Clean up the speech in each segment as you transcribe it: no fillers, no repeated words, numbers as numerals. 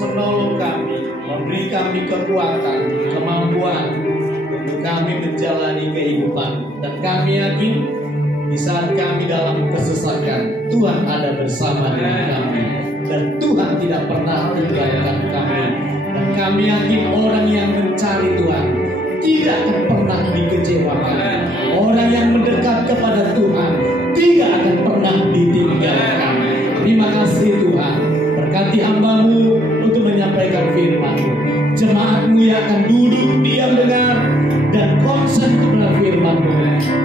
menolong kami, memberi kami kekuatan, kemampuan untuk kami menjalani kehidupan. Dan kami yakin di saat kami dalam kesesakan, Tuhan ada bersama dengan kami, dan Tuhan tidak pernah tinggalkan kami. Dan kami yakin orang yang mencari Tuhan tidak akan pernah dikecewakan. Orang yang mendekat kepada Tuhan tidak akan pernah ditinggalkan. Terima kasih Tuhan. Berkati hamba-Mu untuk menyampaikan firman-Mu. Jemaat-Mu yang akan duduk diam dengar dan konsen kepada firman-Mu.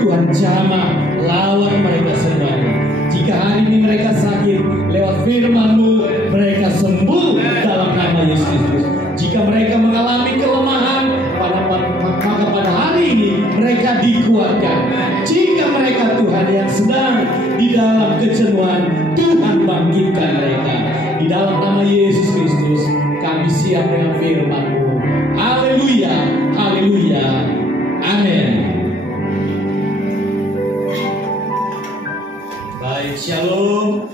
Tuhan jamah lawan mereka semua. Jika hari ini mereka sakit, lewat firman-Mu mereka sembuh dalam nama Yesus Kristus. Jika mereka mengalami kelemahan, maka pada hari ini mereka dikuatkan. Jika mereka Tuhan yang sedang di dalam kejenuhan, Tuhan bangkitkan mereka. Di dalam nama Yesus Kristus kami siap dengan firman-Mu. Haleluya, haleluya, amin. Baik, shalom.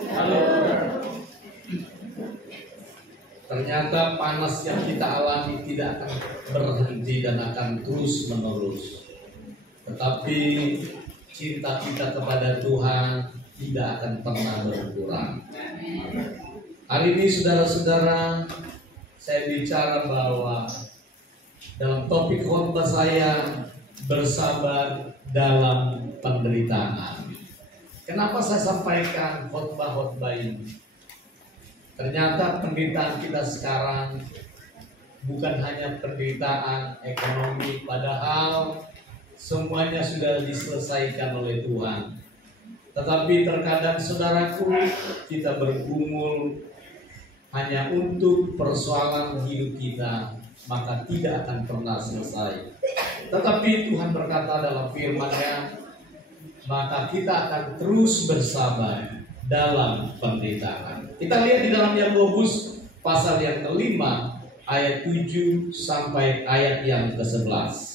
Ternyata panas yang kita alami tidak akan berhenti dan akan terus menerus. Tetapi cinta kita kepada Tuhan tidak akan pernah berkurang. Hari ini saudara-saudara, saya bicara bahwa dalam topik khotbah saya bersabar dalam penderitaan. Kenapa saya sampaikan khotbah-khotbah ini? Ternyata penderitaan kita sekarang bukan hanya penderitaan ekonomi, padahal semuanya sudah diselesaikan oleh Tuhan. Tetapi terkadang saudaraku, kita bergumul hanya untuk persoalan hidup kita, maka tidak akan pernah selesai. Tetapi Tuhan berkata dalam firman-Nya, maka kita akan terus bersabar dalam penderitaan. Kita lihat di dalam Yakobus pasal yang kelima ayat 7 sampai ayat yang ke-11.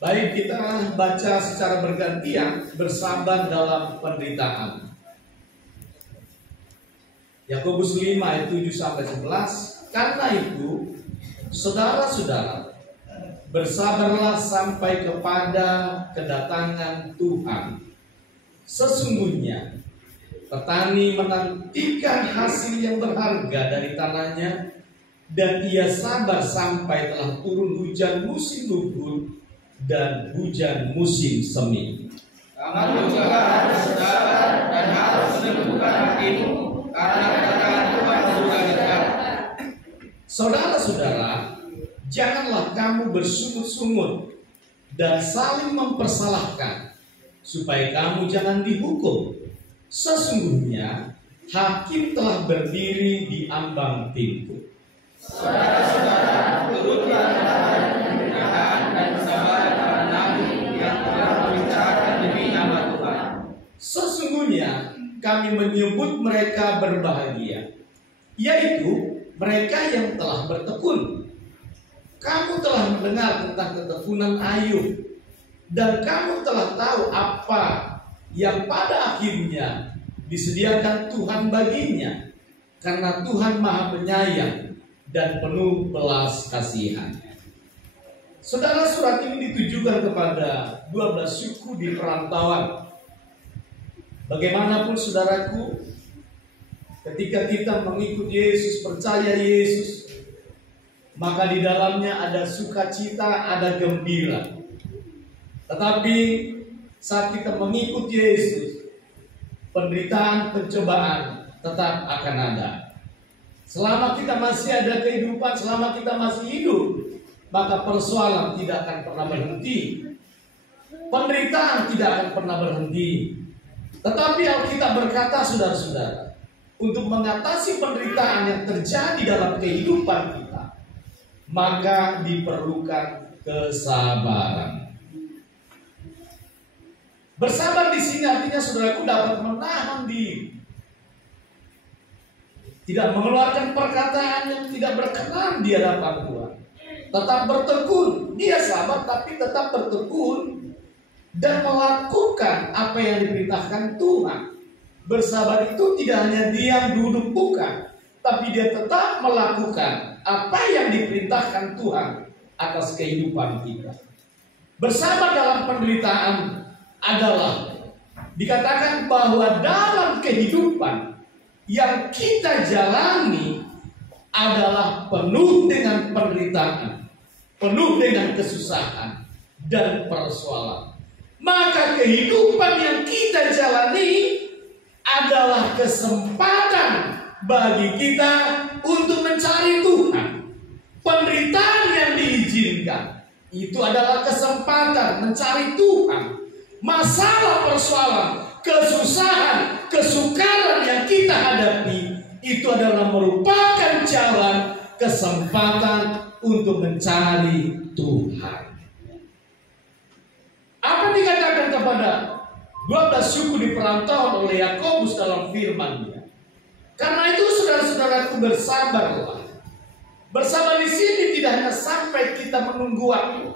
Baik, kita baca secara bergantian, bersabar dalam penderitaan. Yakobus 5 ayat 7 sampai 11. Karena itu, saudara-saudara, bersabarlah sampai kepada kedatangan Tuhan. Sesungguhnya petani menantikan hasil yang berharga dari tanahnya, dan ia sabar sampai telah turun hujan musim gugur dan hujan musim semi. Kamu juga harus sabar dan harus meneguhkan hatimu, karena kedatangan Tuhan sudah dekat. Saudara-saudara, janganlah kamu bersungut-sungut dan saling mempersalahkan, supaya kamu jangan dihukum. Sesungguhnya hakim telah berdiri di ambang pintu. Saudara-saudara, turutlah kepada pemberitaan dan kesabaran para nabi yang telah membicarakan demi nama Tuhan. Sesungguhnya kami menyebut mereka berbahagia, yaitu mereka yang telah bertekun. Kamu telah mendengar tentang ketekunan Ayub, dan kamu telah tahu apa yang pada akhirnya disediakan Tuhan baginya, karena Tuhan Maha Penyayang dan penuh belas kasihan. Saudara, surat ini ditujukan kepada 12 suku di perantauan. Bagaimanapun saudaraku, ketika kita mengikut Yesus, percaya Yesus, maka di dalamnya ada sukacita, ada gembira. Tetapi saat kita mengikut Yesus, penderitaan, pencobaan tetap akan ada. Selama kita masih ada kehidupan, selama kita masih hidup, maka persoalan tidak akan pernah berhenti. Penderitaan tidak akan pernah berhenti. Tetapi Alkitab berkata, saudara-saudara, untuk mengatasi penderitaan yang terjadi dalam kehidupan kita, maka diperlukan kesabaran. Bersabar di sini artinya saudaraku dapat menahan diri. tidak mengeluarkan perkataan yang tidak berkenan di hadapan Tuhan. Tetap bertekun, dia sabar tapi tetap bertekun dan melakukan apa yang diperintahkan Tuhan. Bersabar itu tidak hanya diam duduk, bukan, tapi dia tetap melakukan apa yang diperintahkan Tuhan atas kehidupan kita. Bersabar dalam penderitaan adalah dikatakan bahwa dalam kehidupan yang kita jalani adalah penuh dengan penderitaan, penuh dengan kesusahan dan persoalan. Maka kehidupan yang kita jalani adalah kesempatan bagi kita untuk mencari Tuhan. Penderitaan yang diizinkan itu adalah kesempatan mencari Tuhan. Masalah, persoalan, kesusahan, kesukaran yang kita hadapi itu adalah merupakan jalan, kesempatan untuk mencari Tuhan. Apa dikatakan kepada 12 suku di perantauan oleh Yakobus dalam firman-Nya? Karena itu saudara-saudaraku, bersabarlah. Bersabar di sini tidak hanya sampai kita menunggu waktu,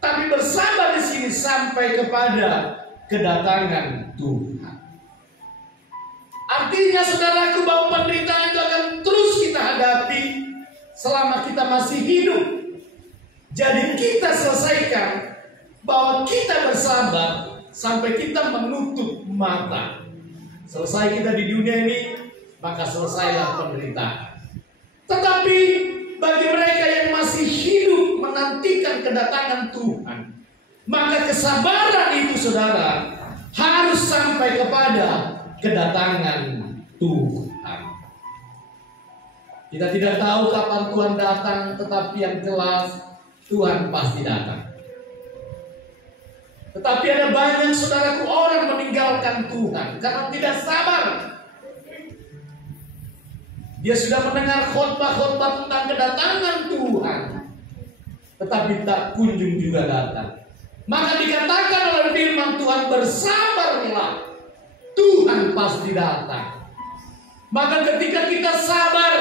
tapi bersabar di sini sampai kepada kedatangan Tuhan. Artinya saudaraku, bahwa penderitaan itu akan terus kita hadapi selama kita masih hidup. Jadi kita selesaikan bahwa kita bersabar sampai kita menutup mata. Selesai kita di dunia ini, maka selesailah penderitaan. Tetapi bagi mereka yang masih hidup menantikan kedatangan Tuhan, maka kesabaran itu saudara harus sampai kepada kedatangan Tuhan. Kita tidak tahu kapan Tuhan datang, tetapi yang jelas Tuhan pasti datang. Tetapi ada banyak saudaraku orang meninggalkan Tuhan karena tidak sabar. Dia sudah mendengar khotbah-khotbah tentang kedatangan Tuhan, tetapi tak kunjung juga datang. Maka dikatakan oleh firman Tuhan, bersabarlah, Tuhan pasti datang. Maka ketika kita sabar,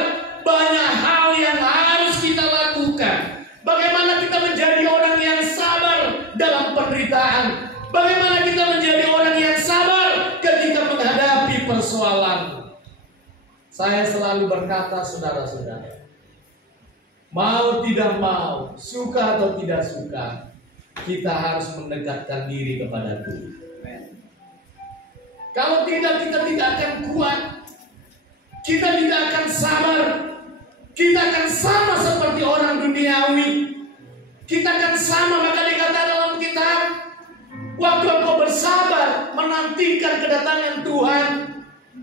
banyak hal yang harus kita lakukan. Bagaimana kita menjadi orang yang sabar dalam penderitaan? Bagaimana kita menjadi orang yang sabar ketika menghadapi persoalan? Saya selalu berkata, saudara-saudara, mau tidak mau, suka atau tidak suka, kita harus mendekatkan diri kepada Tuhan. Kalau tidak, kita tidak akan kuat, kita tidak akan sabar, kita akan sama seperti orang duniawi. Kita akan sama, maka dikatakan dalam kitab, waktu engkau bersabar menantikan kedatangan Tuhan,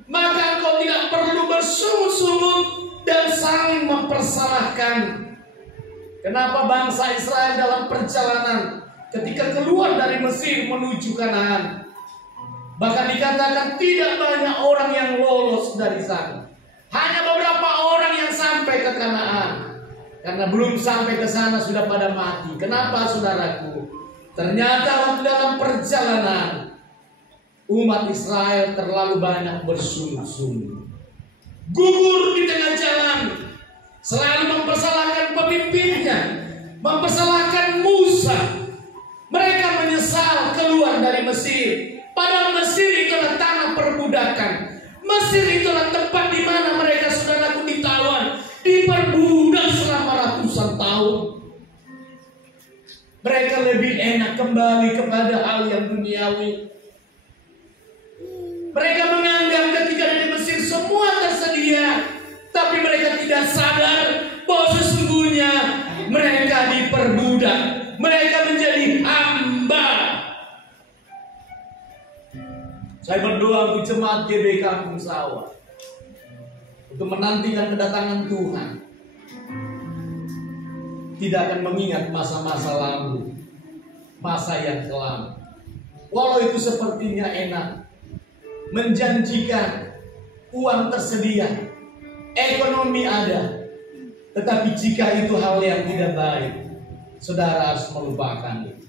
maka engkau tidak perlu bersungut-sungut dan saling mempersalahkan. Kenapa bangsa Israel dalam perjalanan ketika keluar dari Mesir menuju Kanaan, bahkan dikatakan tidak banyak orang yang lolos dari sana. Hanya beberapa orang yang sampai ke Kanaan. Karena belum sampai ke sana sudah pada mati. Kenapa saudaraku? Ternyata waktu dalam perjalanan umat Israel terlalu banyak bersungut-sungut, gugur di tengah jalan, selalu mempersalahkan pemimpinnya, mempersalahkan Musa. Mereka menyesal keluar dari Mesir. Padahal Mesir itulah tanah perbudakan. Mesir itulah tempat di mana mereka saudaraku ditawan, diperbudak selama ratusan tahun. Mereka lebih enak kembali kepada hal yang duniawi. Mereka menganggap ketika di Mesir semua tersedia, tapi mereka tidak sadar bahwa sesungguhnya mereka diperbudak, mereka menjadi hamba. Saya berdoa untuk jemaat GBI Kampung Sawah untuk menantikan kedatangan Tuhan. Tidak akan mengingat masa-masa lalu, masa yang kelam. Walau itu sepertinya enak, menjanjikan, uang tersedia, ekonomi ada, tetapi jika itu hal yang tidak baik, saudara harus melupakan itu.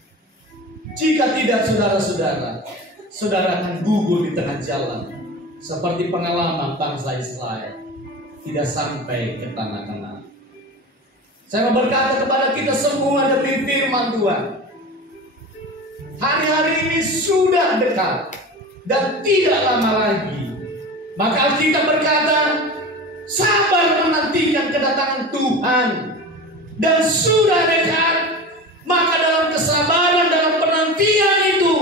Jika tidak, saudara-saudara, saudara akan gugur di tengah jalan, seperti pengalaman bangsa Israel. tidak sampai ke tanah Kanaan. Saya berkata kepada kita semua demi firman Tuhan, hari-hari ini sudah dekat dan tidak lama lagi. Maka kita berkata, sabar menantikan kedatangan Tuhan dan sudah dekat. Maka dalam kesabaran, dalam penantian itu,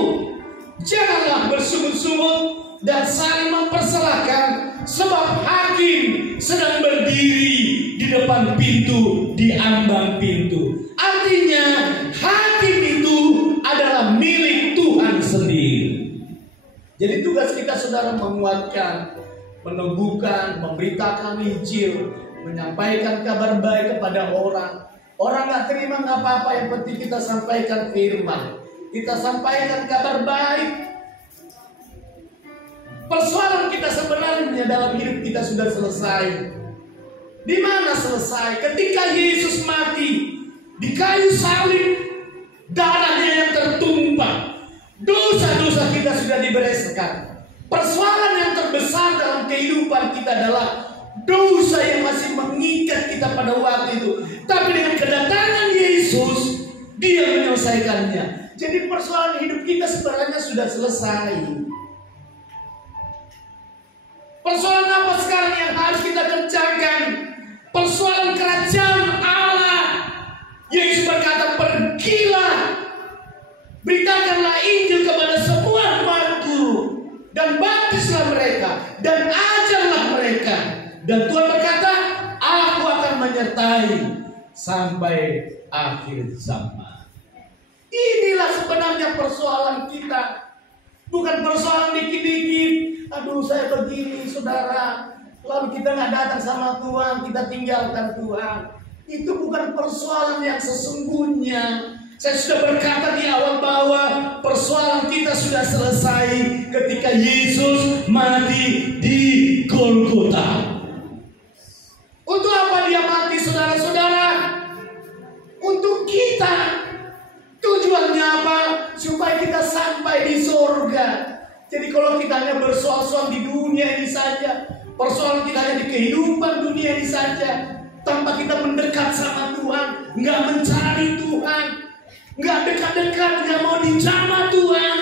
janganlah bersungut-sungut dan saling mempersalahkan, sebab hakim sedang berdiri di depan pintu, di ambang pintu. Artinya hakim itu adalah milik Tuhan sendiri. Jadi tugas kita, saudara, menguatkan, meneguhkan, memberitakan Injil, menyampaikan kabar baik kepada orang. Orang gak terima gak apa-apa, yang penting kita sampaikan firman, kita sampaikan kabar baik. Persoalan kita sebenarnya dalam hidup kita sudah selesai. Di mana selesai? Ketika Yesus mati di kayu salib, darahnya yang tertumpah, dosa-dosa kita sudah dibereskan. Persoalan yang terbesar dalam kehidupan kita adalah dosa yang masih mengikat kita pada waktu itu. Tapi dengan kedatangan Yesus, Dia menyelesaikannya. Jadi persoalan hidup kita sebenarnya sudah selesai. Persoalan apa sekarang yang harus kita kerjakan? Persoalan kerajaan Allah. Yesus berkata, pergilah, beritakanlah Injil kepada semua makhluk, dan baptislah mereka, dan ajarlah mereka. Dan Tuhan berkata, aku akan menyertai sampai akhir zaman. Inilah sebenarnya persoalan kita. Bukan persoalan dikit-dikit. Aduh, saya begini, saudara, lalu kita nggak datang sama Tuhan, kita tinggalkan Tuhan. Itu bukan persoalan yang sesungguhnya. Saya sudah berkata di awal bahwa persoalan kita sudah selesai ketika Yesus mati di Golgota. Untuk apa Dia mati, saudara-saudara? Untuk kita. Tujuannya apa? Supaya kita sampai di surga. Jadi kalau kita hanya bersoal-soal di dunia ini saja, persoalan kita hanya di kehidupan dunia ini saja, tanpa kita mendekat sama Tuhan, nggak mencari Tuhan, nggak dekat-dekat, nggak mau dijamah Tuhan,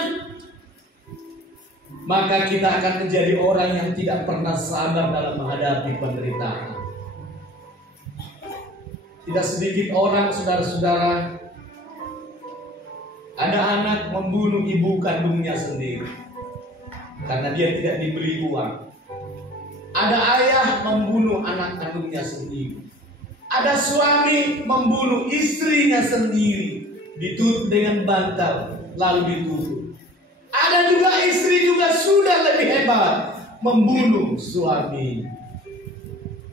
maka kita akan menjadi orang yang tidak pernah sabar dalam menghadapi penderitaan. Tidak sedikit orang, saudara-saudara, ada anak membunuh ibu kandungnya sendiri karena dia tidak diberi uang. Ada ayah membunuh anak kandungnya sendiri. Ada suami membunuh istrinya sendiri, ditutup dengan bantal lalu ditutup. Ada juga istri juga sudah lebih hebat, membunuh suami.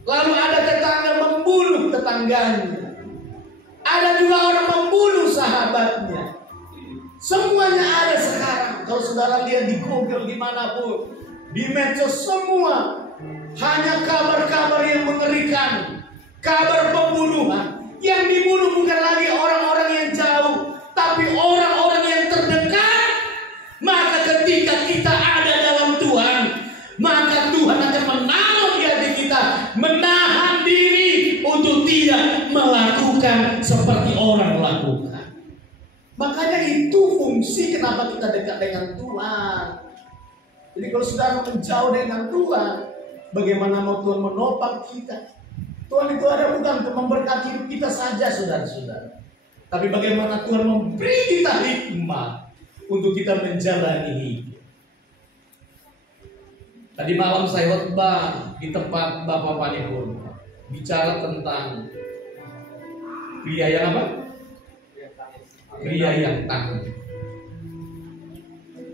Lalu ada tetangga membunuh tetangganya. Ada juga orang membunuh sahabatnya. Semuanya ada sekarang. Kalau saudara lihat di Google dimanapun, di medsos, semua hanya kabar-kabar yang mengerikan, kabar pembunuhan. Yang dibunuh bukan lagi orang-orang yang jauh, tapi orang-orang yang terdekat. Maka ketika kita ada dalam Tuhan, maka Tuhan akan menaruh di hati kita, menahan diri untuk tidak melakukan seperti orang lakukan. Makanya itu fungsi kenapa kita dekat dengan Tuhan. Jadi kalau saudara menjauh dengan Tuhan, bagaimana mau Tuhan menopang kita? Tuhan itu ada bukan untuk memberkati hidup kita saja, saudara-saudara, tapi bagaimana Tuhan memberi kita hikmah untuk kita menjalani hidup. Tadi malam saya khotbah di tempat Bapak Panipur, bicara tentang pria yang apa? Pria yang tangguh.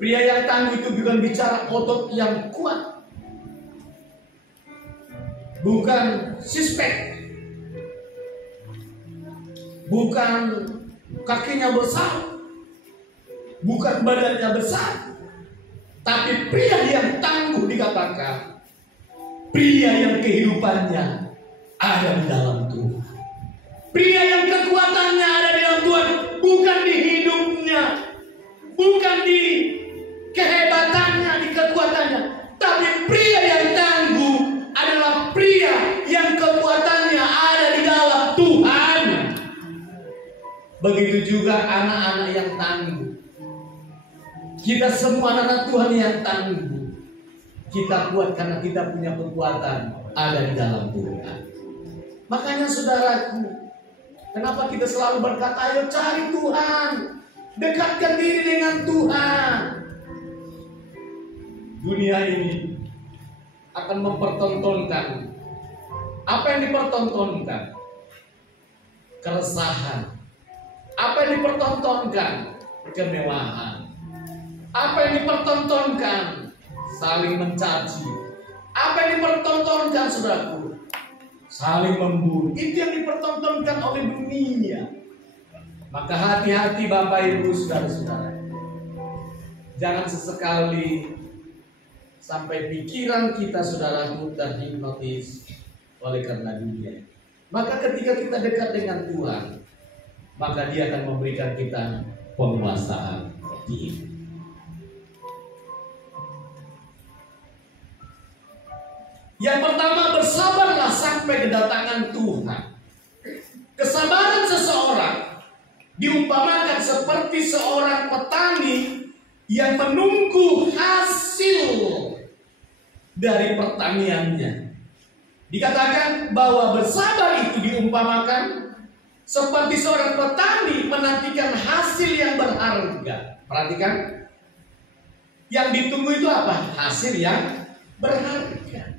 Pria yang tangguh itu bukan bicara otot yang kuat, bukan suspek, bukan kakinya besar, bukan badannya besar, tapi pria yang tangguh dikatakan pria yang kehidupannya ada di dalam Tuhan. Pria yang kekuatannya ada di dalam Tuhan, bukan di hidupnya, bukan di kehebatannya, di kekuatannya, tapi pria yang tangguh adalah pria Begitu juga anak-anak yang tangguh. Kita semua anak-anak Tuhan yang tangguh. Kita kuat karena kita punya kekuatan ada di dalam Tuhan. Makanya saudaraku, kenapa kita selalu berkata, ayo cari Tuhan, dekatkan diri dengan Tuhan. Dunia ini akan mempertontonkan. Apa yang dipertontonkan? Keresahan. Apa yang dipertontonkan? Kemewahan. Apa yang dipertontonkan? Saling mencaci. Apa yang dipertontonkan, saudaraku? Saling membunuh. Itu yang dipertontonkan oleh dunia. Maka hati-hati Bapak Ibu saudara-saudara. Jangan sesekali sampai pikiran kita saudaraku terhipnotis oleh karena dunia. Maka ketika kita dekat dengan Tuhan, maka Dia akan memberikan kita penguasaan diri. Yang pertama, bersabarlah sampai kedatangan Tuhan. Kesabaran seseorang diumpamakan seperti seorang petani yang menunggu hasil dari pertaniannya. Dikatakan bahwa bersabar itu diumpamakan seperti seorang petani menantikan hasil yang berharga. Perhatikan, yang ditunggu itu apa? Hasil yang berharga.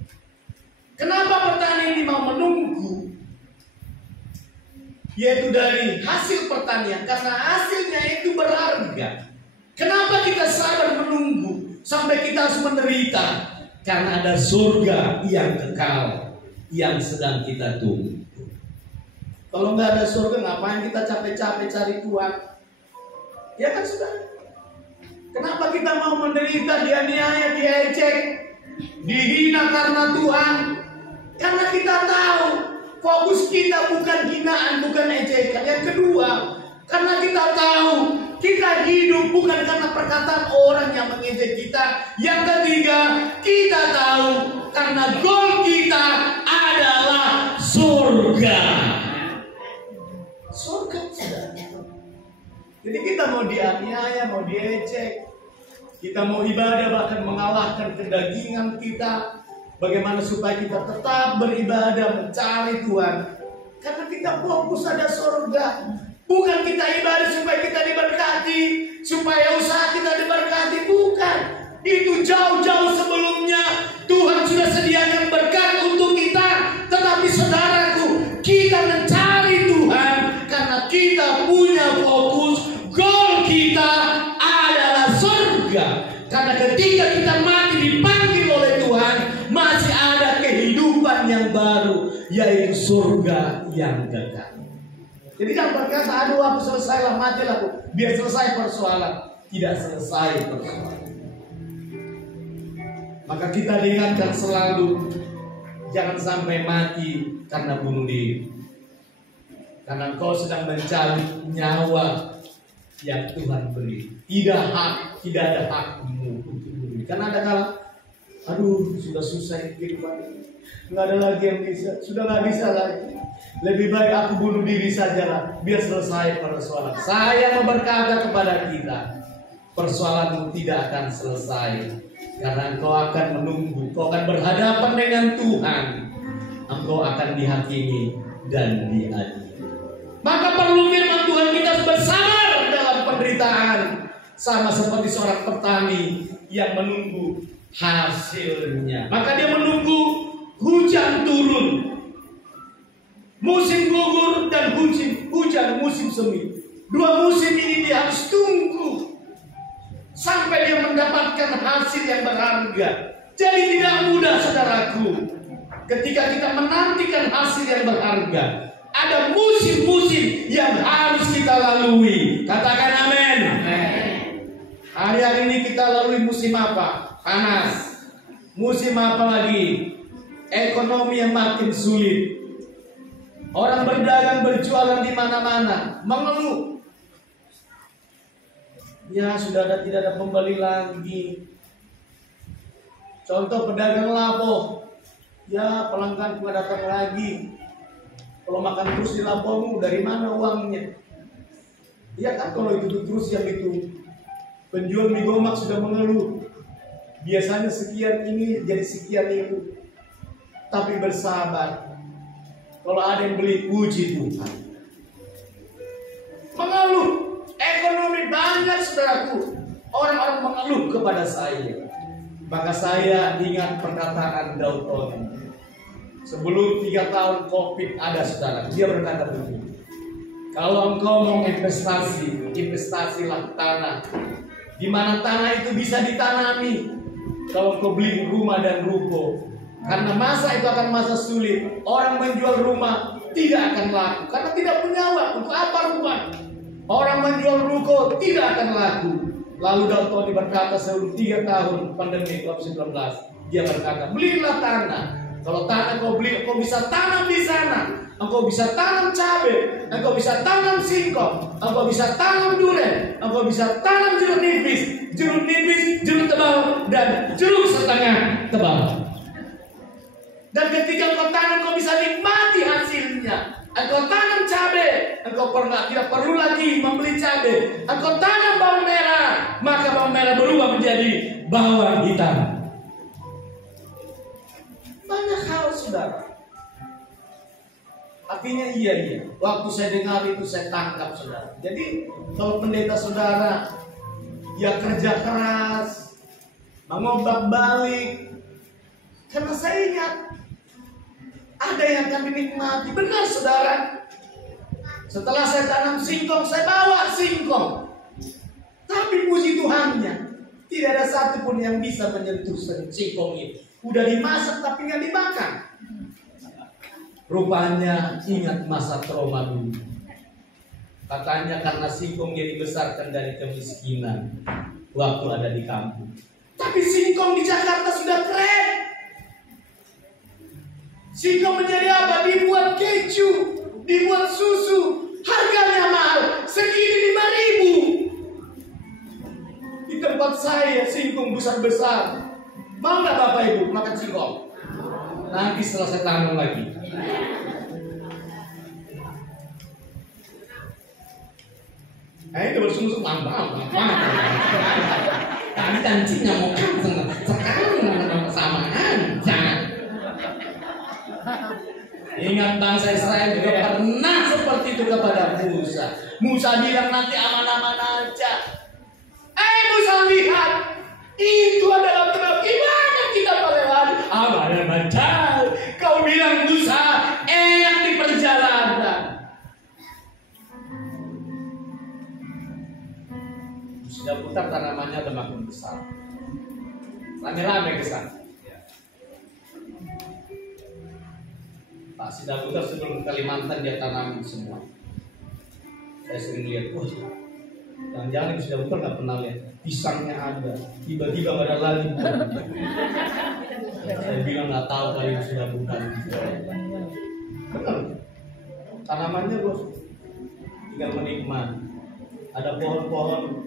Kenapa petani ini mau menunggu? Yaitu dari hasil pertanian, karena hasilnya itu berharga. Kenapa kita sabar menunggu sampai kita harus menderita? Karena ada surga yang kekal yang sedang kita tunggu. Kalau nggak ada surga, ngapain kita capek-capek cari Tuhan? Ya kan saudara? Kenapa kita mau menderita, dianiaya, diejek, dihina karena Tuhan? Karena kita tahu fokus kita bukan hinaan, bukan ejekan. Yang kedua, karena kita tahu kita hidup bukan karena perkataan orang yang mengejek kita. Yang ketiga, kita tahu karena goal kita adalah surga. Surga, saudara. Jadi kita mau dianiaya, mau diejek, kita mau ibadah bahkan mengalahkan kedagingan kita. Bagaimana supaya kita tetap beribadah, mencari Tuhan? Karena kita fokus ada surga. Bukan kita ibadah supaya kita diberkati, supaya usaha kita diberkati. Bukan. Itu jauh-jauh sebelumnya Tuhan sudah sediakan berkat untuk kita. Tetapi saudaraku, kita mencari Tuhan karena kita punya fokus. Goal kita adalah surga. Karena ketika kita mati dipanggil oleh Tuhan, masih ada kehidupan yang baru, yaitu surga yang kekal. Jadi jangan berkata, aduh aku selesailah, matilah aku, biar selesai persoalan. Tidak selesai persoalan. Maka kita diingatkan selalu, jangan sampai mati karena bunuh diri. Karena engkau sedang mencari nyawa yang Tuhan beri. Tidak ada hakmu untuk bunuh. Karena ada kala, aduh sudah susah kehidupan ini, nggak ada lagi yang bisa, sudah nggak bisa lagi. Lebih baik aku bunuh diri sajalah, biar selesai persoalan. Saya mau berkata kepada kita, persoalanmu tidak akan selesai, karena engkau akan menunggu, engkau akan berhadapan dengan Tuhan, engkau akan dihakimi dan diadili. Maka perlu firman Tuhan kita bersabar dalam penderitaan, sama seperti seorang petani yang menunggu hasilnya. Maka dia menunggu hujan turun, musim gugur dan hujan musim semi. Dua musim ini dia harus tunggu sampai dia mendapatkan hasil yang berharga. Jadi tidak mudah saudaraku. Ketika kita menantikan hasil yang berharga, ada musim-musim yang harus kita lalui. Katakan amin. Hari-hari ini kita lalui musim apa? Panas. Musim apa lagi? Ekonomi yang makin sulit. Orang berdagang berjualan di mana-mana mengeluh. Ya sudah tidak ada pembeli lagi. Contoh pedagang lapo. Ya pelanggan nggak datang lagi. Kalau makan terus di lapomu, dari mana uangnya? Iya kan, kalau itu terus yang itu penjual mie gomak sudah mengeluh. Biasanya sekian ini jadi sekian itu. Tapi bersabar. Kalau ada yang beli, puji Tuhan. Mengeluh. Ekonomi banyak saudaraku. Orang-orang mengeluh kepada saya. Maka saya ingat perkataan Daud Tony. Sebelum 3 tahun COVID ada saudara. Dia berkata begini. Kalau engkau mau investasi, investasilah tanah. Di mana tanah itu bisa ditanami. Kalau engkau beli rumah dan ruko. Karena masa itu akan masa sulit. Orang menjual rumah tidak akan laku. Karena tidak punya uang. Untuk apa rumah? Orang menjual ruko tidak akan laku. Lalu Daud Tony berkata sebelum 3 tahun pandemi COVID-19. Dia berkata, belilah tanah. Kalau tanah kau beli, kau bisa tanam di sana. Engkau bisa tanam cabai. Engkau bisa tanam singkong. Engkau bisa tanam durian. Engkau bisa tanam jeruk nipis. Jeruk nipis, jeruk tebal, dan jeruk setengah tebal. Dan ketika engkau tanam, kau bisa nikmati hasilnya. Engkau tanam cabai, engkau tidak perlu lagi membeli cabai. Engkau tanam bawang merah, maka bawang merah berubah menjadi bawang hitam. Banyak hal saudara. Artinya iya. Waktu saya dengar itu saya tangkap saudara. Jadi kalau pendeta saudara ya kerja keras, mengombak balik. Karena saya ingat ada yang kami nikmati. Benar saudara. Setelah saya tanam singkong, saya bawa singkong. Tapi puji Tuhannya, tidak ada satupun yang bisa menyentuh singkong itu. Udah dimasak tapi nggak dimakan. Rupanya ingat masa trauma dulu. Katanya karena singkong dia dibesarkan dari kemiskinan waktu ada di kampung. Tapi singkong di Jakarta sudah keren. Singkong menjadi apa? Dibuat keju, dibuat susu. Harganya mahal, segini 5.000. Di tempat saya singkong besar-besar. Mau nggak Bapak Ibu makan singkong? Nanti setelah saya tanam lagi. Itu bersungguh-sungguh mantap. Kami kancingnya mau sekarang sama aja. Ingat bangsa Israel juga pernah seperti itu kepada Musa. Musa bilang nanti aman-aman aja. Musa lihat itu adalah benar. Gimana kita melewati? Aman-aman aja. Kau bilang Musa enak di perjalanan. Sudah putar tanamannya udah makin besar. Rame-rame ke sana. Pak Sidaputar sebelum Kalimantan dia tanam semua. Saya sering lihat, wah, jangan-jangan Sidaputar nggak pernah lihat. Pisangnya ada, tiba-tiba nggak ada lagi. Saya bilang nggak tahu kali yang sudah bukan. Benar, tanamannya bos, tinggal menikmati. Ada pohon-pohon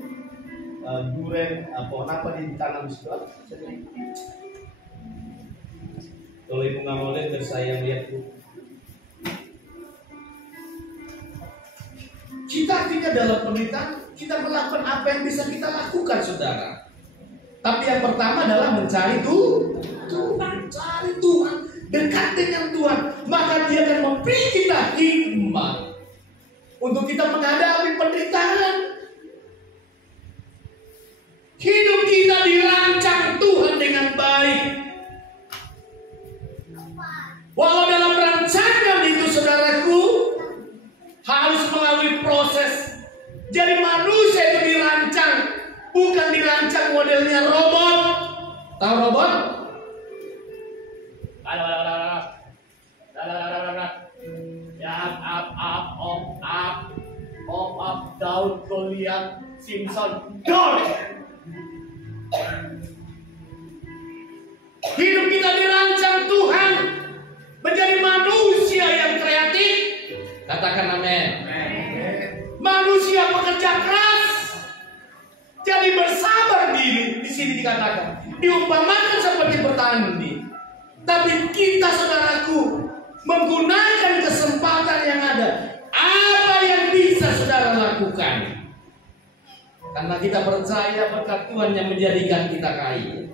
durian, pohon apa ditanam di situ? Kalau ibu nggak mau lihat, biar saya yang lihat tuh. Kita tidak dalam penderitaan, kita melakukan apa yang bisa kita lakukan, saudara. Tapi yang pertama adalah mencari Tuhan, cari Tuhan, dekat dengan Tuhan, maka Dia akan memberi kita hikmat untuk kita menghadapi penderitaan. Hidup kita dirancang Tuhan dengan baik. Walau dalam rancangan itu, saudaraku, harus melalui proses. Jadi manusia itu dirancang, bukan dirancang modelnya robot. Tahu robot? Up, down, Goliath, Simpson, down. Hidup kita dirancang Tuhan menjadi manusia yang kreatif. Katakan amin. Manusia pekerja keras, jadi bersabar diri. Di sini dikatakan, diumpamakan seperti petani. Tapi kita, saudaraku, menggunakan kesempatan yang ada. Apa yang bisa saudara lakukan? lakukan. Karena kita percaya berkat Tuhan yang menjadikan kita kaya.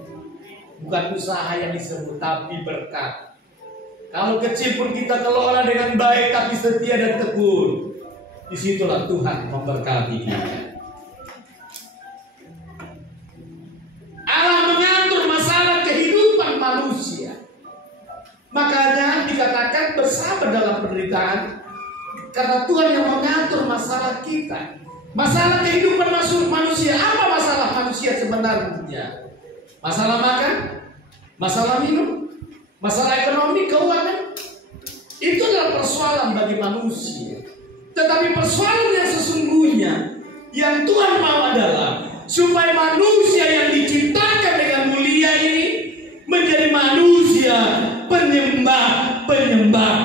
Bukan usaha yang disebut, tapi berkat. Kalau kecil pun kita kelola dengan baik, tapi setia dan tekun, disitulah Tuhan memberkati kita. Allah mengatur masalah kehidupan manusia. Makanya dikatakan bersabar dalam penderitaan, karena Tuhan yang mengatur masalah kita. Masalah kehidupan manusia. Apa masalah manusia sebenarnya? Masalah makan, masalah minum, masalah ekonomi, keuangan. Itu adalah persoalan bagi manusia. Tetapi persoalan yang sesungguhnya yang Tuhan mau adalah supaya manusia yang diciptakan dengan mulia ini menjadi manusia penyembah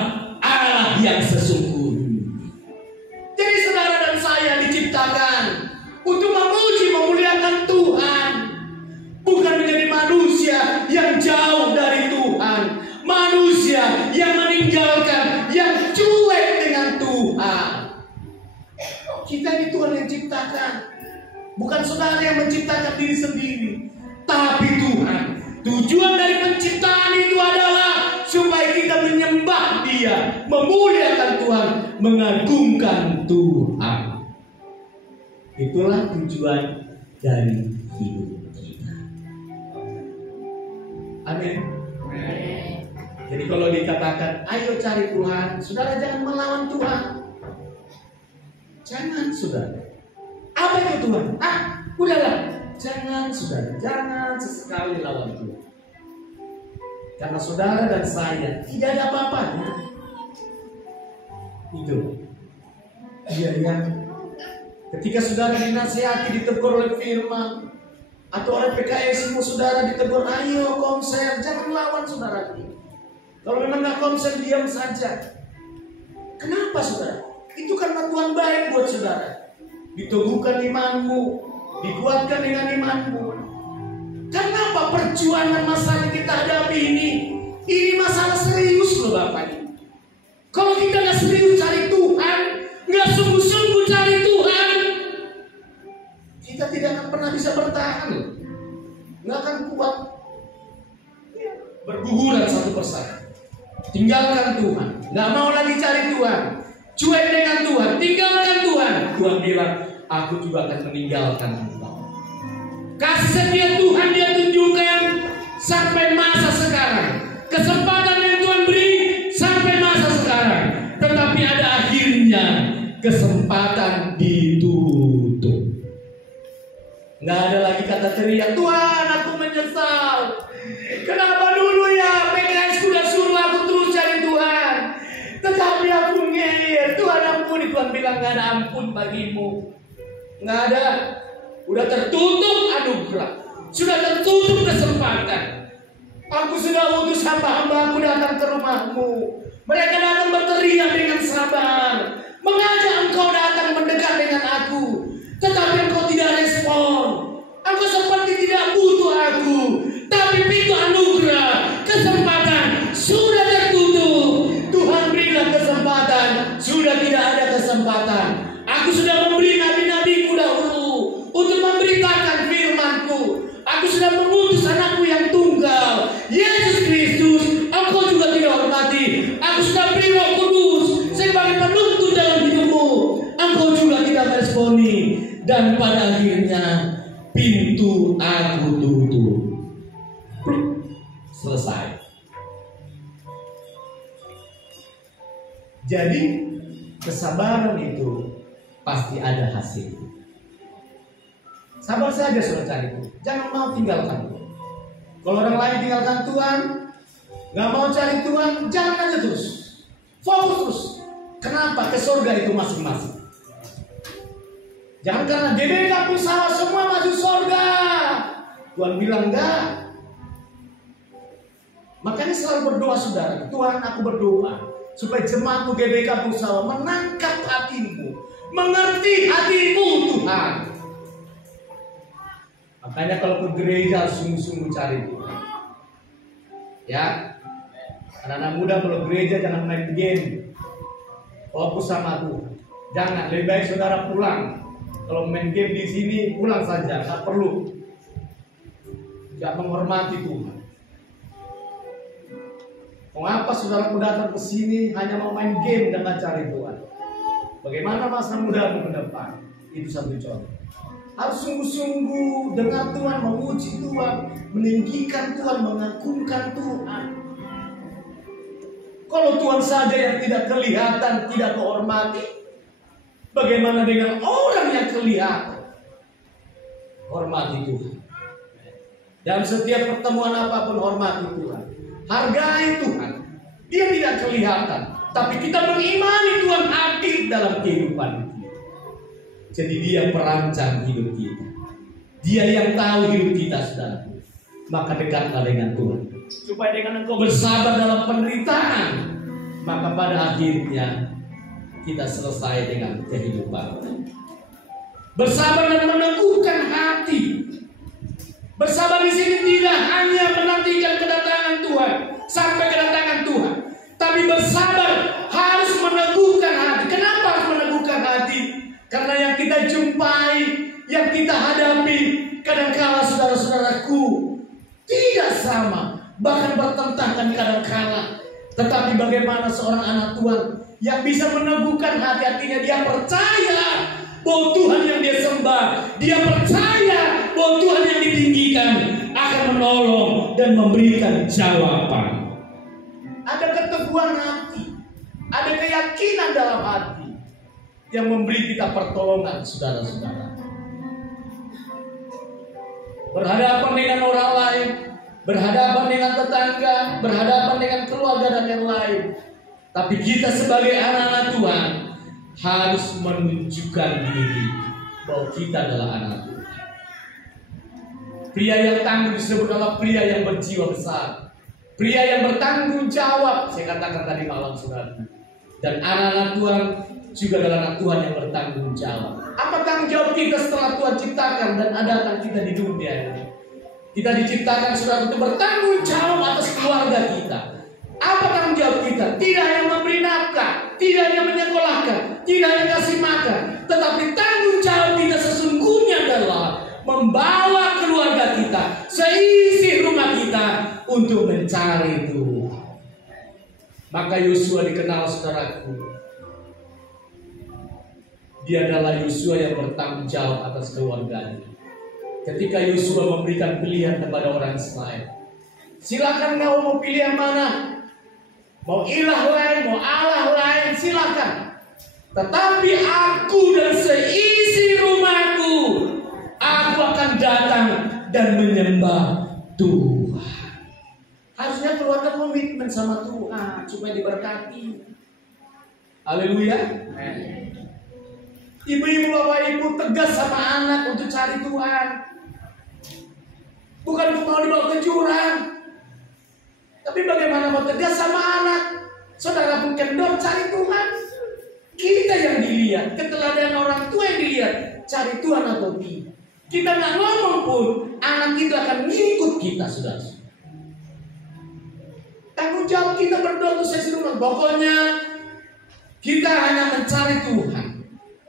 Allah yang sesungguhnya. Jadi saudara dan saya diciptakan untuk memuji, memuliakan Tuhan, bukan menjadi manusia yang jauh dari Tuhan, manusia yang meninggalkan, yang cuek dengan Tuhan. Kita ini Tuhan yang ciptakan, bukan saudara yang menciptakan diri sendiri, tapi Tuhan. Tujuan dari penciptaan itu adalah supaya kita menyembah Dia, memuliakan Tuhan, mengagungkan Tuhan. Itulah tujuan dari hidup kita. Amin. Jadi kalau dikatakan ayo cari Tuhan, saudara jangan melawan Tuhan. Jangan saudara. Apa itu Tuhan? Udahlah. Jangan saudara, jangan sesekali lawan Tuhan. Karena saudara dan saya tidak ada apa-apanya. Itu. Iya. Ketika saudara dinasihati, ditegur oleh firman, atau oleh PKS, saudara ditegur, ayo konser, jangan lawan saudara. Kalau memang nggak konser, diam saja. Kenapa saudara? Itu karena Tuhan baik buat saudara. Diteguhkan imanmu, dikuatkan dengan imanmu. Kenapa perjuangan masalah kita hadapi ini? Ini masalah serius loh Bapak ini. Kalau kita nggak serius cari Tuhan, nggak sungguh-sungguh cari Tuhan, kita tidak akan pernah bisa bertahan, nggak akan kuat. Berguguran satu persatu. Tinggalkan Tuhan, nggak mau lagi cari Tuhan, cuek dengan Tuhan, tinggalkan Tuhan. Tuhan bilang, aku juga akan meninggalkan engkau. Kasih setia Tuhan Dia tunjukkan sampai masa sekarang. Kesempatan yang Tuhan beri sampai masa sekarang. Tetapi ada akhirnya kesempatan ditutup. Nggak ada lagi kata teriak, Tuhan aku menyesal. Kenapa dulu ya PKS sudah suruh aku terus cari Tuhan, tetapi aku ngeyel. Tuhan ampuni. Tuhan bilang nggak ada ampun bagimu. Nggak ada. Udah tertutup anugerah, sudah tertutup kesempatan. Aku sudah utus hamba-hambaku datang ke rumahmu. Mereka datang berteriak dengan sabar, mengajak engkau datang mendekat dengan aku, tetapi engkau tidak respon. Engkau seperti tidak butuh aku. Tapi pintu anugerah, kesempatan sudah tertutup. Tuhan berilah kesempatan, sudah tidak ada kesempatan. Aku sudah memberi nabi-nabiku dahulu untuk memberitakan firman-Ku. Aku sudah mengutus anakku yang tunggal, Yesus Kristus. Engkau juga tidak hormati. Aku sudah beri Roh Kudus sebagai penuntun dalam hidupmu. Engkau juga tidak meresponi. Dan pada akhirnya pintu aku tutup. Selesai. Jadi kesabaran itu pasti ada hasil. Sabar saja sudah cari Tuhan. Jangan mau tinggalkan Tuhan. Kalau orang lain tinggalkan Tuhan, nggak mau cari Tuhan, jangan aja terus. Fokus terus. Kenapa? Ke surga itu masing-masing. Jangan karena GBK usaha semua masuk surga. Tuhan bilang enggak. Makanya selalu berdoa saudara. Tuhan, aku berdoa supaya jemaatmu GBK usaha menangkap hatimu, mengerti hatimu Tuhan. Makanya kalau ke gereja sungguh-sungguh cari Tuhan. Ya, anak-anak muda kalau gereja jangan main game. Fokus sama Tuhan. Jangan, lebih baik saudara pulang. Kalau main game di sini pulang saja, tak perlu. Tidak menghormati Tuhan. Mengapa saudara datang ke sini hanya mau main game dan nggak cari Tuhan? Bagaimana masa mudamu ke depan? Itu satu contoh. Harus sungguh-sungguh dengan Tuhan, memuji Tuhan, meninggikan Tuhan, mengagungkan Tuhan. Kalau Tuhan saja yang tidak kelihatan, tidak kehormati, bagaimana dengan orang yang kelihatan? Hormati Tuhan. Dalam setiap pertemuan apapun hormati Tuhan. Hargai Tuhan. Dia tidak kelihatan, tapi kita mengimani Tuhan hadir dalam kehidupan kita. Jadi dia perancang hidup kita. Dia yang tahu hidup kita, saudara. Maka dekatlah dengan Tuhan. Supaya dengan engkau bersabar dalam penderitaan, maka pada akhirnya kita selesai dengan kehidupan. Bersabar dan meneguhkan hati. Bersabar di sini tidak hanya menantikan kedatangan Tuhan sampai kedatangan Tuhan, tapi bersabar harus meneguhkan hati. Kenapa harus meneguhkan hati? Karena yang kita jumpai, yang kita hadapi, kadangkala saudara-saudaraku tidak sama, bahkan bertentangan kadangkala. Tetapi bagaimana seorang anak Tuhan yang bisa meneguhkan hati-hatinya, dia percaya bahwa Tuhan yang dia sembah, dia percaya bahwa Tuhan yang ditinggikan akan menolong dan memberikan jawaban. Ada keteguhan hati, ada keyakinan dalam hati yang memberi kita pertolongan, saudara-saudara. Berhadapan dengan orang lain, berhadapan dengan tetangga, berhadapan dengan keluarga dan yang lain. Tapi kita sebagai anak-anak Tuhan harus menunjukkan diri bahwa kita adalah anak Tuhan. Pria yang tangguh disebut adalah pria yang berjiwa besar, pria yang bertanggung jawab. Saya katakan tadi malam, saudara. Dan anak-anak Tuhan juga adalah anak Tuhan yang bertanggung jawab. Apa tanggung jawab kita setelah Tuhan ciptakan dan adakan kita di dunia ini? Kita diciptakan, saudara, untuk bertanggung jawab atas keluarga kita. Apa tanggung jawab kita? Tidak hanya memberi nafkah, tidak hanya menyekolahkan, tidak hanya kasih makan, tetapi tanggung jawab kita sesungguhnya adalah membawa keluarga kita, seisi rumah kita untuk mencari Tuhan. Maka Yosua dikenal, saudaraku. Dia adalah Yosua yang bertanggung jawab atas keluarganya. Ketika Yosua memberikan pilihan kepada orang Israel, silakan kau mau pilih yang mana? Mau ilah lain, mau Allah lain, silakan. Tetapi aku dan seisi rumahku, aku akan datang dan menyembah Tuhan. Harusnya keluarga komitmen sama Tuhan supaya diberkati. Haleluya. Ibu-ibu, bapak ibu tegas sama anak untuk cari Tuhan. Bukan untuk mau dibawa ke jurang. Tapi bagaimana mau tegas sama anak? Saudara pun kendor cari Tuhan. Kita yang dilihat, keteladanan orang tua yang dilihat, cari Tuhan atau tidak. Kita nggak ngomong pun, anak kita akan ngikut kita, saudara. Tanggung jawab kita berdoa untuk sesi rumah. Pokoknya kita hanya mencari Tuhan.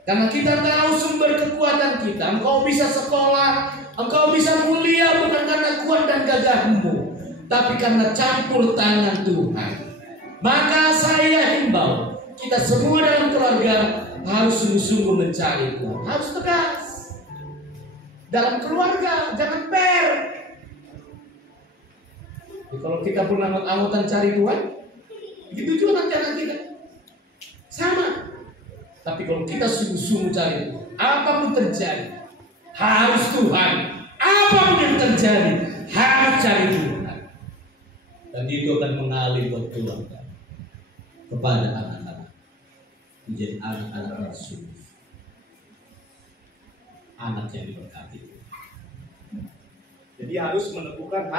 Karena kita tahu sumber kekuatan kita. Engkau bisa sekolah, engkau bisa mulia bukan karena kuat dan gagahmu, tapi karena campur tangan Tuhan. Maka saya himbau, kita semua dalam keluarga harus sungguh-sungguh mencari Tuhan. Harus tegas. Dalam keluarga, jangan per. Jadi kalau kita pun anggot-anggotan cari Tuhan, begitu juga nanti anak kita. Sama. Tapi kalau kita sungguh-sungguh cari Tuhan, apapun terjadi, harus Tuhan. Apapun yang terjadi, harus cari Tuhan. Dan itu akan mengalir buat Tuhan kepada anak-anak menjadi anak-anak Yesus, anak yang diberkati. Jadi harus meneguhkan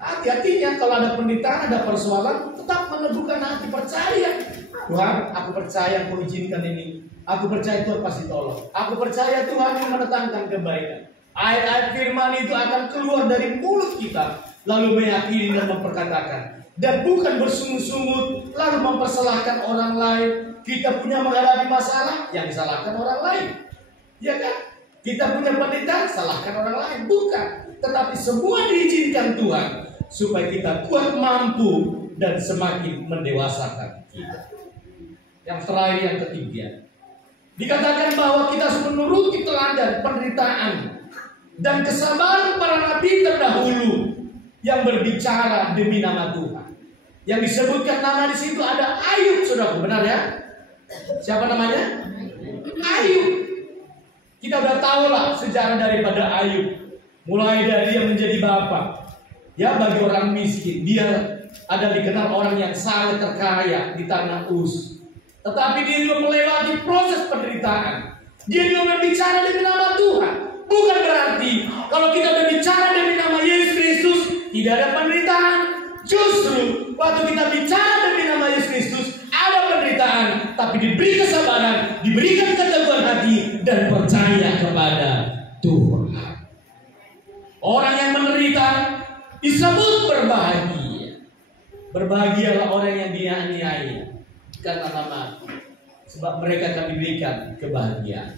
hati-hatinya. Kalau ada penderitaan, ada persoalan, tetap meneguhkan hati, percaya. Tuhan, aku percaya Kau izinkan ini. Aku percaya Tuhan pasti tolong. Aku percaya Tuhan yang mendatangkan kebaikan. Ayat-ayat firman itu akan keluar dari mulut kita, lalu meyakini dan memperkatakan. Dan bukan bersungut-sungut lalu mempersalahkan orang lain. kita punya menghadapi masalah, yang disalahkan orang lain. Ya kan? Kita punya penderitaan, salahkan orang lain. Bukan. Tetapi semua diizinkan Tuhan supaya kita kuat, mampu, dan semakin mendewasakan kita. Yang terakhir, yang ketiga, dikatakan bahwa kita harus menuruti teladan penderitaan dan kesabaran para nabi terdahulu yang berbicara demi nama Tuhan. Yang disebutkan nama di situ ada Ayub, saudara, benar ya? Siapa namanya? Ayub. Kita udah tahu lah sejarah daripada Ayub. Mulai dari dia menjadi bapak, ya, bagi orang miskin. Dia ada dikenal orang yang sangat terkaya di tanah Uz. Tetapi dia juga melewati proses penderitaan. Dia juga berbicara demi nama Tuhan. Bukan berarti kalau kita berbicara demi nama Yesus Kristus tidak ada penderitaan. Justru waktu kita bicara demi nama Yesus Kristus ada penderitaan, tapi diberi kesabaran, diberikan keteguhan hati dan percaya kepada Tuhan. Orang yang menderita disebut berbahagia. Berbahagialah orang yang dianiaya karena nama, sebab mereka akan diberikan kebahagiaan.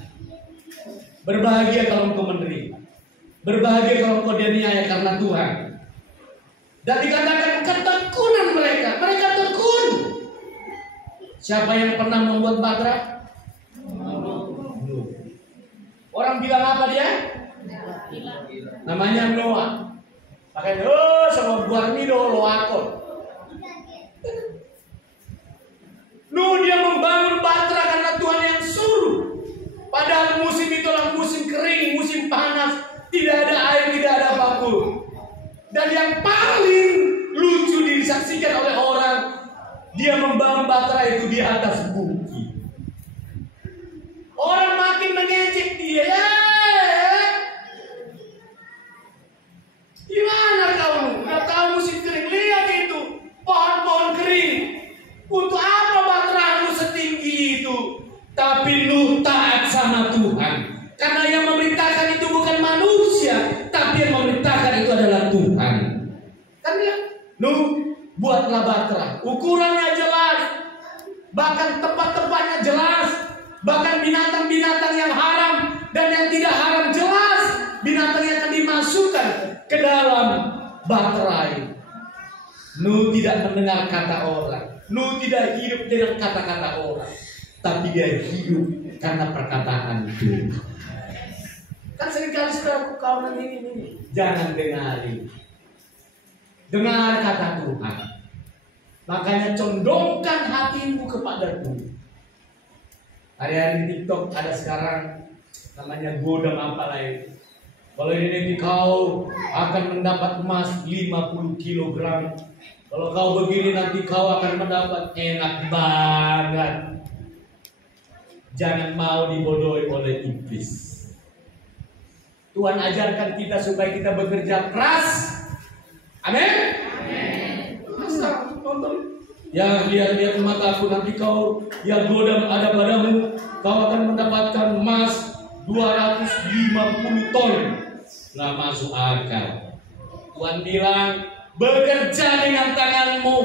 Berbahagia kalau engkau menderita. Berbahagia kalau engkau dianiaya karena Tuhan. Dan dikatakan ketekunan mereka tekun. Siapa yang pernah membuat batra? Orang bilang apa dia? Namanya Noah. Makanya sama buah mido lo akon. Dia membangun batra karena Tuhan yang suruh. Padahal musim itulah musim kering, musim panas, tidak ada air, tidak ada apapun. Dan yang paling lucu disaksikan oleh orang, dia membangun batra itu di atas bukit. Orang makin mengejek dia. Gimana kamu? Udah tahu musim kering, lihat itu pohon-pohon kering. Untuk apa batramu setinggi itu? Tapi lu taat sama Tuhan. Karena yang memerintahkan itu bukan manusia, tapi yang memerintahkan itu adalah Tuhan. Kan ya? Lu buatlah batra, ukurannya jelas, bahkan tempat-tempatnya jelas, bahkan binatang-binatang yang haram dan yang tidak haram jelas, binatang yang akan dimasukkan ke dalam batra. Nu tidak mendengar kata orang, nu tidak hidup dengan kata-kata orang, tapi dia hidup karena perkataan Tuhan. Kan seringkali saudara kawan ini jangan dengarin. Dengar kata Tuhan. Makanya condongkan hatimu kepada Tuhan. Hari-hari di TikTok ada sekarang namanya godam apa lain. Kalau ini nanti kau akan mendapat emas 50 kg. Kalau kau begini nanti kau akan mendapat, enak banget. Jangan mau dibodohi oleh iblis. Tuhan ajarkan kita supaya kita bekerja keras. Amin. Masa nonton? Ya lihat-lihat mataku nanti kau yang godam ada padamu, kau akan mendapatkan emas 250 ton. Nggak masuk akal. Tuhan bilang bekerja dengan tanganmu,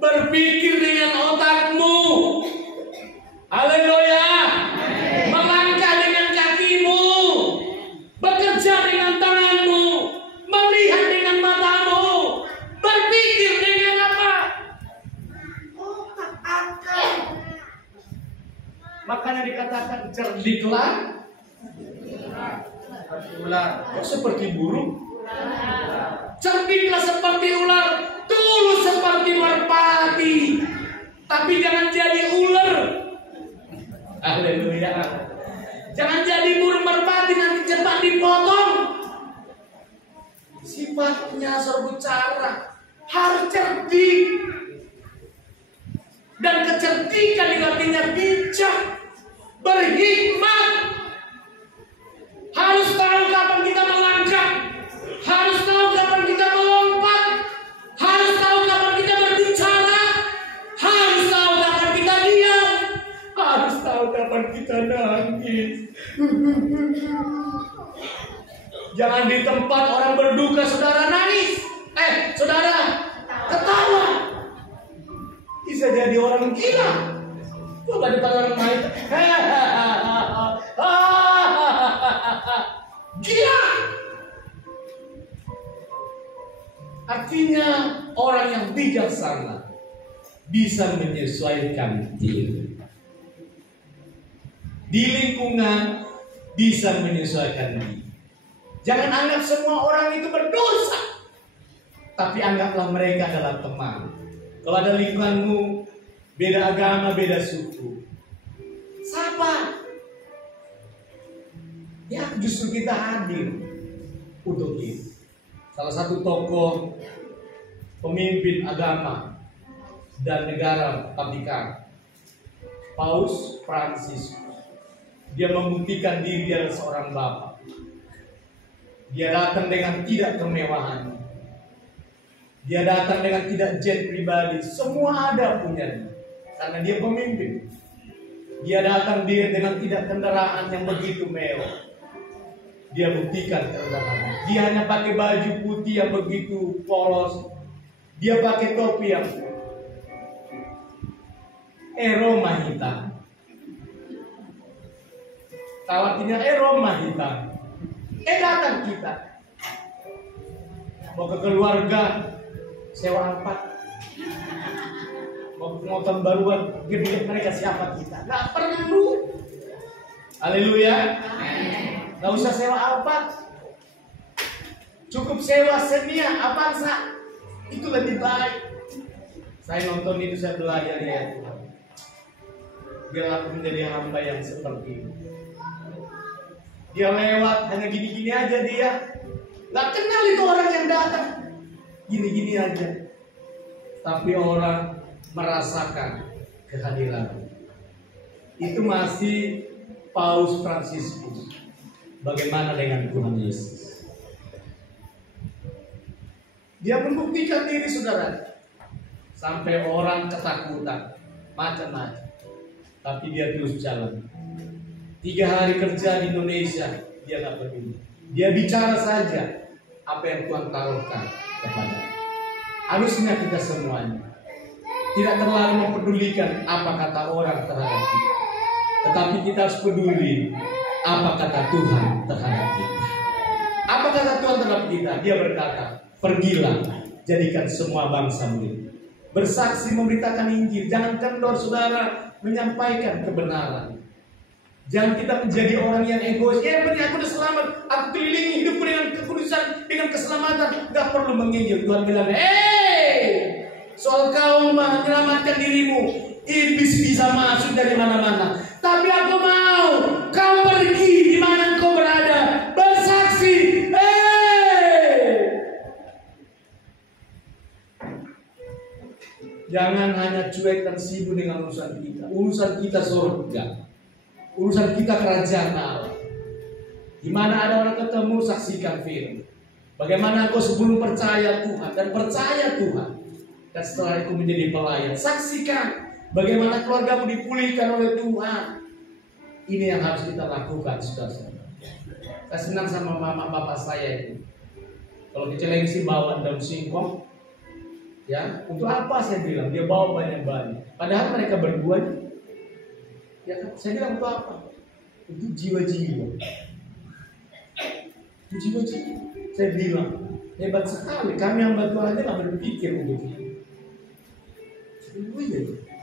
berpikir dengan otakmu. Haleluya. Melangkah dengan kakimu, bekerja dengan tanganmu, melihat dengan matamu, berpikir dengan apa? Otak akal. Makanya dikatakan cerdiklah seperti burung, cerdiklah seperti ular, tulus seperti merpati, tapi jangan jadi ular. Haleluya. Jangan jadi burung merpati nanti cepat dipotong. Sifatnya serbu cara, harus cerdik. Dan kecerdikan artinya bijak, berhikmat. Harus tahu kapan kita melangkah, harus tahu kapan kita melompat, harus tahu kapan kita berbicara, harus tahu kapan kita diam, harus tahu kapan kita nangis. Jangan di tempat orang berduka saudara nangis, saudara ketawa. Bisa jadi orang gila. Coba depan orang lain. Gila. Artinya orang yang bijaksana bisa menyesuaikan diri. Di lingkungan bisa menyesuaikan diri. Jangan anggap semua orang itu berdosa, tapi anggaplah mereka adalah teman. Kalau ada lingkunganmu beda agama, beda suku, sabar. Ya justru kita hadir untuk itu. Salah satu tokoh pemimpin agama dan negara Vatikan, Paus Franciscus, dia membuktikan diri dia adalah seorang bapak. Dia datang dengan tidak kemewahan. Dia datang dengan tidak jet pribadi. Semua ada punyanya. Karena dia pemimpin. Dia datang dengan tidak kendaraan yang begitu mewah. Dia buktikan kerendahannya. Dia hanya pakai baju putih yang begitu polos. Dia pakai topi yang aroma hitam. Tahu artinya aroma hitam. Datang kita mau ke keluarga sewa angpat, mau motor baruan, gede mereka siapa kita? Nggak perlu. Haleluya. Nggak usah sewa angpat, cukup sewa Xenia, Avanza, itu lebih baik. Saya nonton itu, saya belajar ya Tuhan. Biar aku menjadi hamba yang seperti itu. Dia lewat hanya gini-gini aja dia. Gak kenal itu orang yang datang. Gini-gini aja. Tapi orang merasakan kehadiran. Itu masih Paus Franciscus. Bagaimana dengan Tuhan Yesus? Dia membuktikan diri saudara. Sampai orang ketakutan. Macam-macam. Tapi dia terus jalan. 3 hari kerja di Indonesia, dia nggak peduli. Dia bicara saja apa yang Tuhan taruhkan kepada. Harusnya kita semuanya tidak terlalu mempedulikan apa kata orang terhadap kita, tetapi kita harus peduli apa kata Tuhan terhadap kita. Apa kata Tuhan terhadap kita? Dia berkata, pergilah, jadikan semua bangsa murid. Bersaksi, memberitakan Injil. Jangan kendor saudara menyampaikan kebenaran. Jangan kita menjadi orang yang egois. Ya penting aku udah selamat, aku kelilingi hidupku dengan kekudusan, dengan keselamatan. Gak perlu menginjil. Tuhan bilang, soal kau menyelamatkan dirimu, iblis bisa masuk dari mana-mana. Tapi aku mau kau pergi di mana kau berada, bersaksi. Jangan hanya cuek dan sibuk dengan urusan kita. Urusan kita surga. Urusan kita kerajaan Allah. Di mana ada orang ketemu, saksikan firman. Bagaimana kau sebelum percaya Tuhan dan percaya Tuhan, dan setelah itu menjadi pelayan, saksikan bagaimana keluargamu dipulihkan oleh Tuhan. Ini yang harus kita lakukan, saudara-saudara. Saya senang sama mama bapak saya itu. Kalau di Cilengsi bawa daun singkong, ya untuk apa saya bilang? Dia bawa banyak-banyak. Padahal mereka berdua. Ya, saya bilang untuk apa? Untuk jiwa-jiwa. Untuk jiwa-jiwa. Saya bilang hebat sekali. Kami yang bantu aja nggak berpikir untuk itu.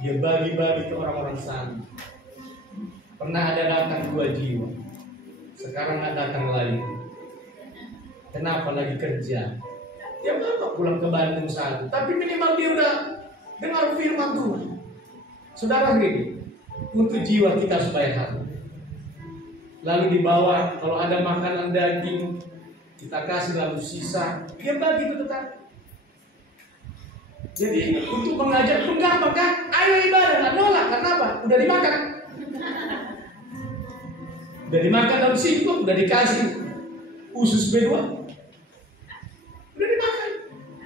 Dia bagi-bagi ke orang-orang sana. Pernah ada datang 2 jiwa. Sekarang nggak datang lagi. Kenapa lagi kerja? Dia bapak pulang ke Bandung 1. Tapi minimal dia udah dengar firman Tuhan. Saudara gini. Untuk jiwa kita supaya harum. Lalu dibawa, kalau ada makanan daging, kita kasih lalu sisa, dia bagi itu tetap. Jadi untuk mengajar pun gampang kan? Ayo ibadah, nggak nolak, karena apa? Udah dimakan. Udah dimakan daun singkong, udah dikasih usus B2. Udah dimakan.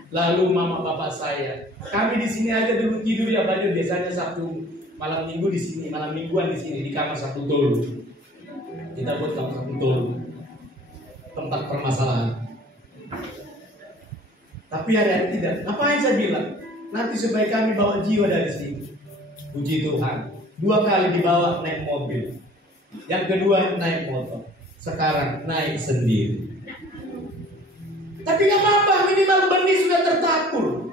Lalu mama bapak saya, kami di sini aja dulu tidur ya banyak, biasanya Sabtu malam minggu di sini, malam mingguan di sini di kamar satu tolu. Kita buat kamar satu tolu, tempat permasalahan. Tapi hari-hari tidak. Apa yang saya bilang? Nanti supaya kami bawa jiwa dari sini. Puji Tuhan. 2 kali dibawa naik mobil, yang kedua naik motor, sekarang naik sendiri. Tapi gak apa-apa, minimal benih sudah tertabur.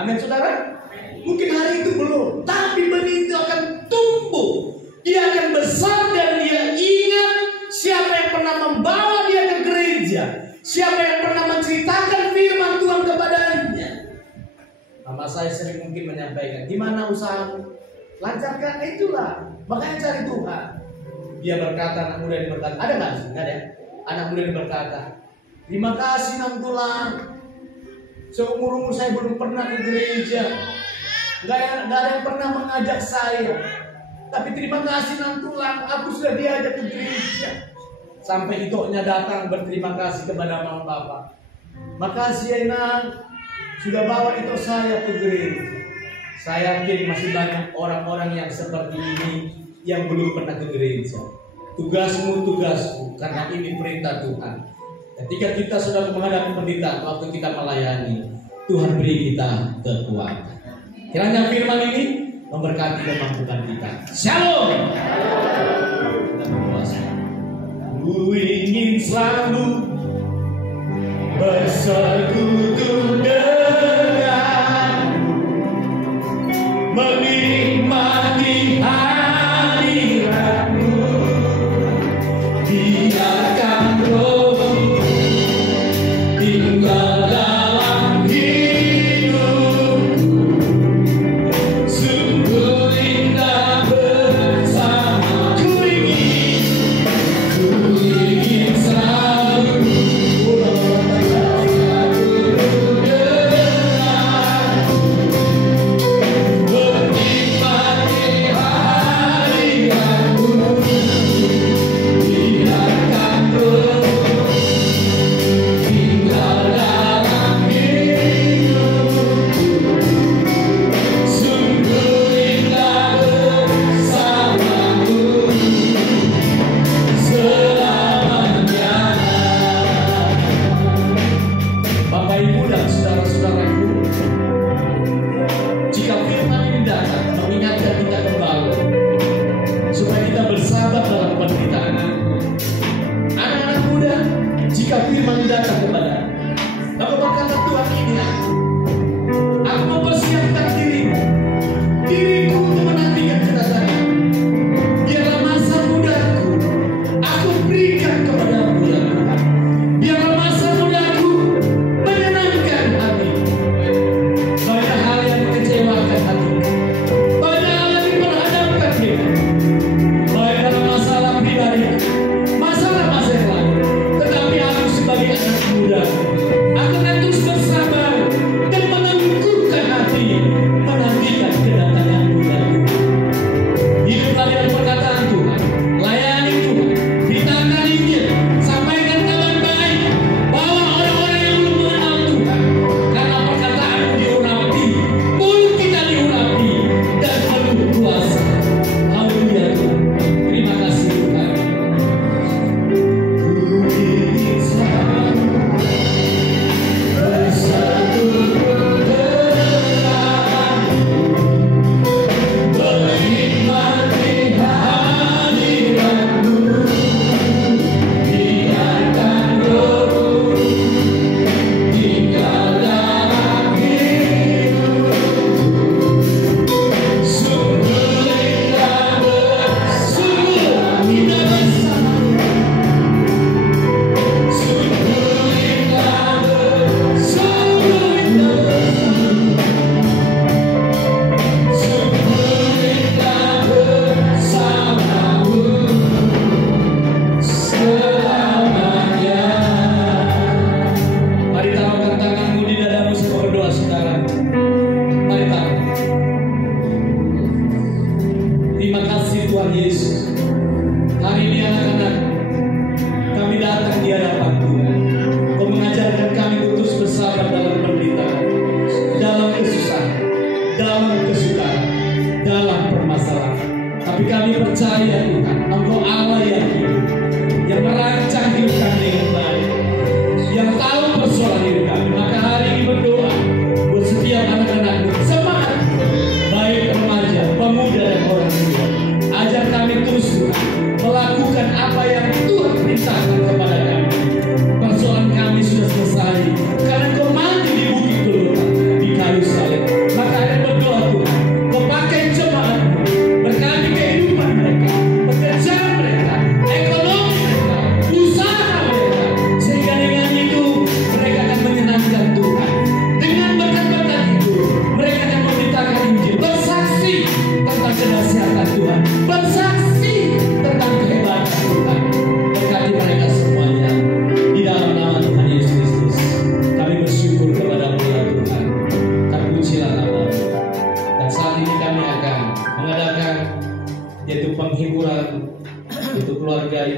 Amin saudara. Mungkin hari itu belum, tapi benih itu akan tumbuh. Dia akan besar dan dia ingat siapa yang pernah membawa dia ke gereja, siapa yang pernah menceritakan firman Tuhan kepadanya. Mama saya sering mungkin menyampaikan, gimana usahamu? Lancarkan, itulah. Makanya cari Tuhan. Dia berkata, anak muda ini berkata, ada nggak? Nggak ada. Anak muda ini berkata, terima kasih Nam Tulang. Seumur-umur saya belum pernah ke gereja. Nggak ada yang pernah mengajak saya. Tapi terima kasih Nam Tulang, aku sudah diajak ke gereja. Sampai itoknya datang berterima kasih kepada mama bapak. Makasih ya Nak, sudah bawa itok saya ke gereja. Saya yakin masih banyak orang-orang yang seperti ini yang belum pernah ke gereja. Tugasmu, karena ini perintah Tuhan. Ketika kita sudah menghadapi pendeta, waktu kita melayani, Tuhan beri kita kekuatan. Kiranya firman ini memberkati kemampuan kita. Shalom. Kita berpuasa. Ku ingin selalu bersekutu denganmu, menikmati hadiratmu, biarkan rohmu tinggal dalam hidupku. Sungguh indah bersama. Ku ingin selalu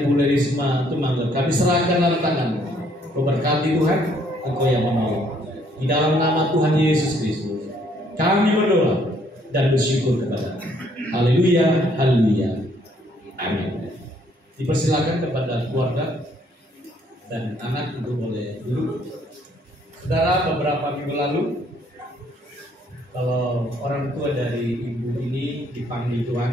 Ibu Lerisma Tumangga, kami serahkan dalam tangan-Mu. Kau berkati Tuhan, Engkau yang menolong. Di dalam nama Tuhan Yesus Kristus, kami berdoa dan bersyukur kepada. Haleluya, haleluya, amin. Dipersilakan kepada keluarga dan anak untuk boleh duduk. Saudara, beberapa minggu lalu, kalau orang tua dari ibu ini dipanggil Tuhan,